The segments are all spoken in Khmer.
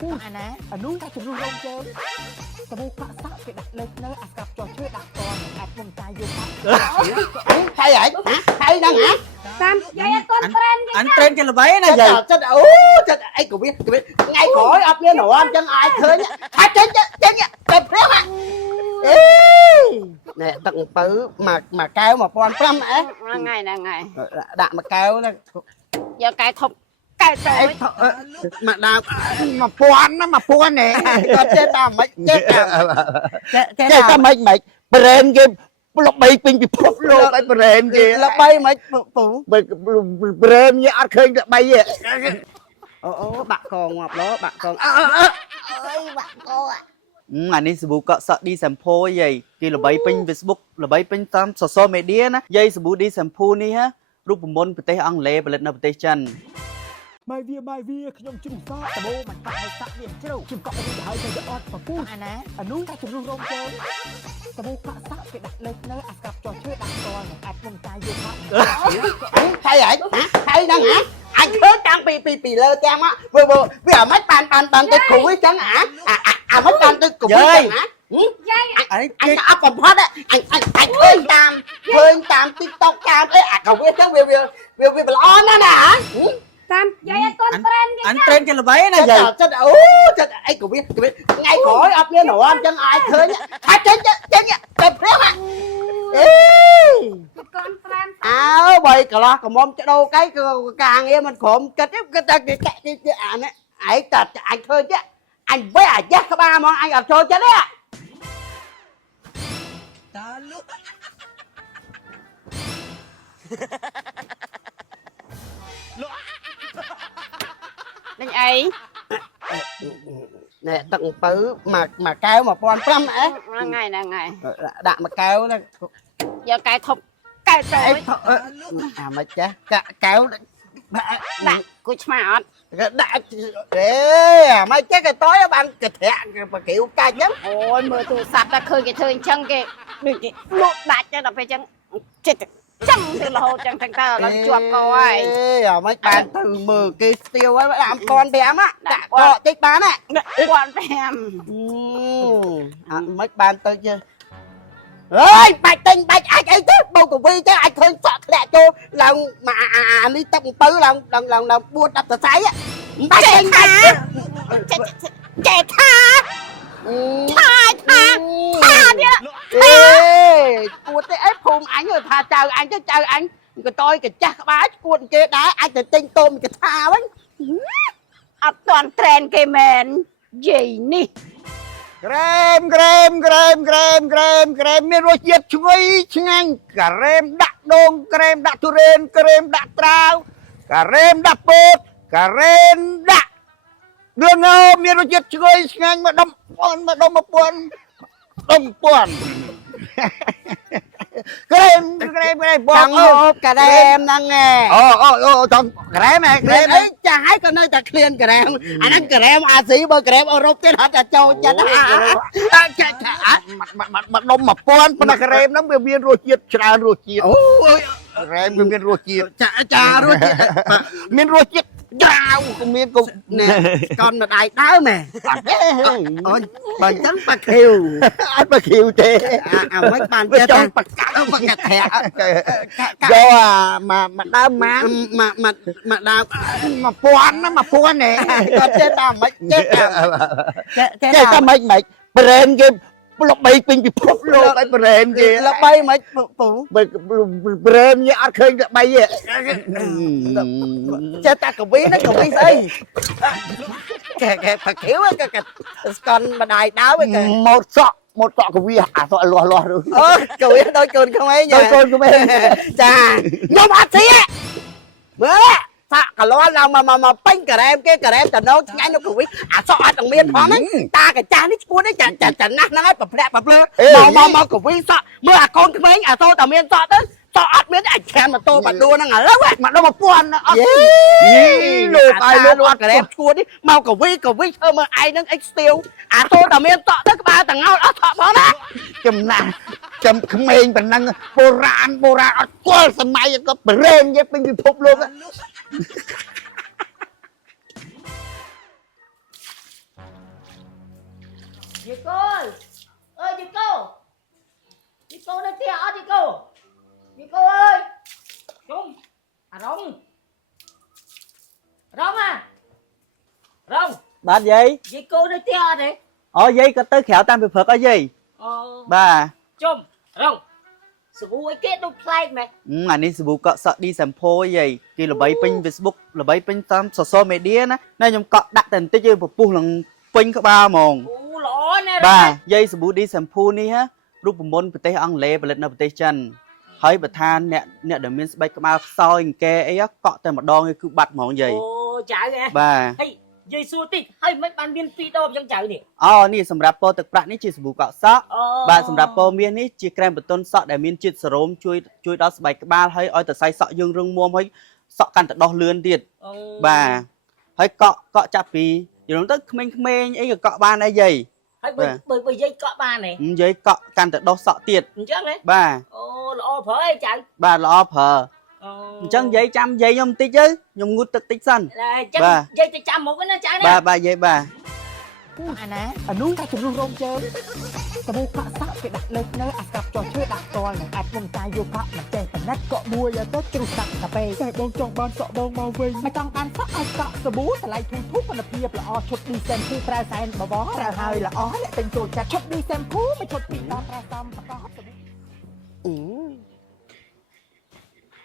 ពូអាណាអានោះតែជំនួសរងជើងតបូកាក់សាក់គេដាក់លេខនៅអាស្កាប់ចោះជួយដាក់តអាចមុំតាយយកបាក់ហើយហើយហើយហ្នឹងហ៎តាមយាយអត់ទាន់ត្រេនគេអញត្រេនគេល្បីណាយាយចិត្តអូចិត្តអីក៏វាថ្ងៃក្រោយអត់មានរងអញ្ចឹងអាចឃើញថាចេញចេញទៅព្រឹកអេណែទឹកអំពៅមួយកែវ 1500អេថ្ងៃហ្នឹងហើយដាក់មួយកែវហ្នឹងយកកែធប់កែទៅមកដើម1000ណា1000ហ៎គាត់ចេះតាមមិនចេះតែមិនប្រេនគេល្បីពេញពិភពលោកឲ្យប្រេនគេល្បីមិនពូប្រេនគេអត់ឃើញល្បីទេអូបាក់កងងាប់លោបាក់កងអើយបាក់កអានេះសាប៊ូកក់សក់ឌីសាំផូយាយគេល្បីពេញ Facebook ល្បីពេញតាម social media ណាយាយសាប៊ូឌីសាំផូនេះហ៎រូបមន្តប្រទេសអង់គ្លេសផលិតនៅប្រទេសចិនម៉ែវាខ្ញុំជ្រុះសក់តបូមិនបាក់ឲ្យសាក់វាជ្រៅខ្ញុំកក់ទៅហើយទៅអត់ពពូអាណាអានោះតែជំនួសរងជើងតបូកាក់សាក់គេដាក់លេខនៅអាស្កាប់ចោះជួយដាក់តអាចមុំតាយយកបាក់ហើយហើយហ្នឹងហ៎អញឃើញតាំងពីលើទាំងមកវាអាមិនបានទៅគ្រូអញ្ចឹងអាមិនបានទៅគ្រូអញ្ចឹងណាយាយអញអត់បំផុតអញឃើញតាម TikTok តាមអីអាក៏វាអញ្ចឹងវាល្អណាស់ណាតាមយាយអត់ទាន់ត្រេនគេអញត្រេនគេល្បីណាយាយចិត្តអូចិត្តអីក៏វាថ្ងៃក្រោយអត់មានរងអញ្ចឹងអាចឃើញថាចេញទៅព្រឹកអេកូនត្រេនអើបើកន្លោះកមុំចដោកៃក៏ការងារមិនក្រុមគិតគេតែគេចាក់អានេះឯងតែអញឃើញទេអញវិញអាយ៉ាស់ក្បាលហ្មងអញអត់ចូលចិត្តទេតាលុនឹងអីណែទឹកអំពៅមួយកែវ 1500អេថ្ងៃហ្នឹងហើយដាក់មួយកែវហ្នឹងយកកែធប់កែទៅអាមិនចេះកែវដាក់គួយឆ្មាអត់ដាក់អេអាមិនចេះគេតយបានកធាក់បកៀវកាច់ហ្នឹងអូយមើលទូរស័ព្ទតែឃើញគេធ្វើអញ្ចឹងគេដូចគេលក់ដាច់ទៅដល់ពេលអញ្ចឹងចិត្តចាំទៅរហូតចឹងទាំងតើឥឡូវជាប់កហើយអេអាមិនបានទៅមើលគេស្ទាវហើយដាក់1500ដាក់កកតិចបានណា1500អាមិនបានទៅជើអើយបាច់ទិញបាច់អាចអីទៅបោកកវីទៅអាចឃើញសក់ធ្លាក់ចូលឡើងមកអានេះទឹកអំពៅឡើង4 10សរសៃបាច់ទិញបាច់ចេះថាទៀតអេគួតទេអីភូមិអញថាចៅអញទៅចៅអញក៏តយកចាស់ក្បាលគួតគេដែរអាចទៅទិញតូមកថាវិញអត់ទាន់ត្រេនគេមែនយាយនេះក្រែមមានរសជាតិឈ្ងុយឆ្ងាញ់ការ៉េមដាក់ដូងក្រែមដាក់ទុរេនក្រែមដាក់ត្រាវការ៉េមដាក់ពោតការ៉េមដាក់លឿងមានរសជាតិឈ្ងុយឆ្ងាញ់មកដុំ1000ក្រែមបងអូការ៉េមហ្នឹងអូចង់ក្រែមអីចាស់ហើយក៏នៅតែឃ្លានក្រែមអាហ្នឹងក្រែមអាស៊ីបើក្រែមអឺរ៉ុបទៀតអត់តែចូលចិត្តចាស់មកដុំ1000ប៉ុន្តែក្រែមហ្នឹងវាមានរសជាតិច្រើនរសជាតិអូក្រែមវាមានរសជាតិចារសជាតិមានរសជាតិចាវក៏មានកុំណែកនម្ដាយដើមហ៎អត់ទេអូនបើអញ្ចឹងបាខៀវអត់បាខៀវទេអាមិនបានចេះតែបកាត់បកាត់ធាក់យកមកដើមមកដើម1000ណា1000ហ៎គាត់ចេះតែមិនចេះតែមិនប្រេនគេល្បីពេញពិភពលោកឲ្យប្រេនគេល្បីមិនពូប្រេនគេអត់ឃើញល្បីទេចេះតែកវីហ្នឹងកវីស្អីគេផាខៀវគេស្កនម្ដាយដើមគេម៉ូតសក់កវីអាសក់លាស់អូកវីដូចកូនក្មេងចាខ្ញុំអត់ស៊ីមើលសាក់កលាន់ឡើងមកពេញការ៉េមគេការ៉េមតំណងឆ្ងាញ់នៅកវីអាសក់អត់នឹងមានផងហ្នឹងតាកាចាស់នេះឈួតនេះចាណាស់ហ្នឹងហើយប្រភ្លាក់ប្រភ្លើមកកវីសក់មើលអាកូនក្មេងអាសូតែមានសក់ទៅសក់អត់មានអាចខានម៉ូតូបាដួហ្នឹងឥឡូវមកដល់1000អត់លោកឲ្យលោកអត់ការ៉េមឈួតនេះមកកវីធ្វើមើលឯងហ្នឹងអិចស្ទាវអាសូតែមានសក់ទៅក្បាលតងោតអត់សក់ផងណាចំណាស់ចំក្មេងប៉ុណ្ណឹងបុរាណអត់គល់សម័យក៏ប្រេងយកពេញពិភពលោក Dì cô ơi. Ơi dì cô. Dì cô đây tia ở dì cô. Dì cô ơi. Trung. À Rong. Rong à. Rong. បាទយាយ Dì cô đây tia ở đây. អូយាយក៏ទៅក្រៅតាមពីព្រឹកអីយាយ បាទ Trung. Rong. Sư bố ấy kết đục play mày. អានេះសាប៊ូកក់សក់ D Shampoo យាយគេល្បីពេញ Facebook ល្បីពេញតាម social media ណាខ្ញុំកក់ដាក់តែបន្តិចយើងពពុះឡើងពេញក្បាលហ្មង Ú lõ nè. បាទយាយសាប៊ូ D Shampoo នេះហ៎រូបមន្តប្រទេសអង់គ្លេសផលិតនៅប្រទេសចិនហើយបើថាអ្នកដែលមានស្បែកក្បាលខ្សោយអង្គែអីកក់តែម្ដងគឺបាត់ហ្មងយាយ Ồ trái kìa. បាទ Hey, dây xua tích. Hay mấy bạn viên phi đô chẳng chạy nè. អូនេះសម្រាប់ពណ៌ទឹកប្រាក់នេះជាសាប៊ូកក់សក់ បាទសម្រាប់ពណ៌មាសនេះជាក្រែមបន្ទន់សក់ដែលមានជាតិសេរ៉ូមជួយដល់ស្បែកក្បាលហើយឲ្យសរសៃសក់យើងរឹងមាំហើយសក់កាន់តែដុះលឿនទៀតបាទហើយកក់ចាប់ពីយល់ទៅក្មេងៗអីក៏កក់បានដែរយាយ Hay bởi dây cọ ba này. យាយកក់កាន់តែដុះសក់ទៀត Chắc đấy. បាទ Ồ lõ phở ấy chạy. បាទល្អប្រើអញ្ចឹងយាយចាំយាយខ្ញុំបន្តិចទៅខ្ញុំងូតទឹកតិចសិន Chắc Bà. dây thì chăm một cái nó chạy បាទ nè. បាទយាយបាទ À nè. អានោះតែជំនួសរោមជើងសាប៊ូកាក់សាក់គេដាក់លេខនៅអាស្កាប់ចោះឈើដាក់តលនឹងអាចមុំតាយកកាក់មិនចេះប៉និតកក់មួយទៅជ្រុះសាក់កាពេតែបងចង់បានសក់បងមកវិញមិនចង់បានសក់ឲ្យកក់សាប៊ូតម្លៃធូរធូរគុណភាពល្អឈុតឌីសែមភូប្រើសែនបបប្រើហើយល្អអ្នកទិញចូលចាត់ឈុតឌីសែមភូមិនឈុតពីដល់ប្រើសំប្រកបសាប៊ូ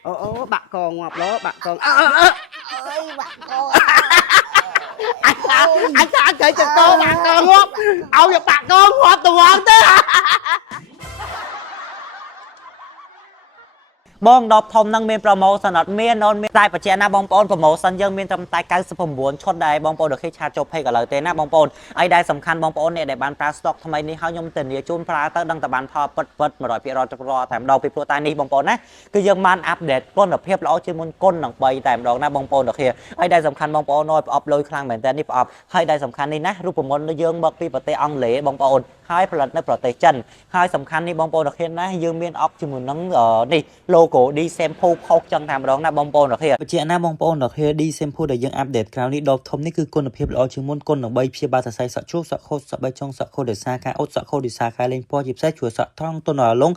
Ô bạn con ngọt đó bạn con Ơi bạn cô. anh kể cho cô bạn con ngọt ông cho bạn con ngọt từ ngọt thế បងដបធំនឹងមានប្រូម៉ូសិនអត់មានអូនមានតែបច្ចៈណាបងប្អូនប្រូម៉ូសិនយើងមានត្រឹមតែ99ឈុតដែរបងប្អូនដល់គេឆាតចូលពេកឥឡូវទេណាបងប្អូនហើយដែលសំខាន់បងប្អូនអ្នកដែលបានប្រើ stock ថ្មីនេះហើយខ្ញុំធានាជូនប្រើទៅដឹងតែបានផលពិត 100% តែម្ដងពីព្រោះតែនេះបងប្អូនណាគឺយើងបានអាប់ដេតគុណភាពល្អជាងមុនគុណនឹង3តែម្ដងណាបងប្អូនដល់គ្នាហើយដែលសំខាន់បងប្អូនឲ្យប្រអប់លុយខ្លាំងមែនតើនេះប្រអប់ហើយដែលសំខាន់នេះណារូបមន្តយើងមកពីប្រទេសអង់គ្លេសបងប្អូនហើយផលិតនៅប្រទេសចិនហើយសំខាន់នេះបងប្អូនដល់គ្នាណាយើងមានអុកជាមួយនឹងនេះ logo D Shampoo ខុសចឹងតែម្ដងណាបងប្អូនដល់គ្នាបច្ចៈណាបងប្អូនដល់គ្នា D Shampoo ដែលយើងអាប់ដេតក្រោយនេះដបធំនេះគឺគុណភាពល្អជាងមុនគុណនឹង3ព្យាបាលសរសៃសក់ជ្រុះសក់ខូចសក់បេះចុងសក់ខូចដោយសារការអ៊ុតសក់ខូចដោយសារការលេងពណ៌ជាពិសេសជួយសក់ត្រង់ទន់រលុង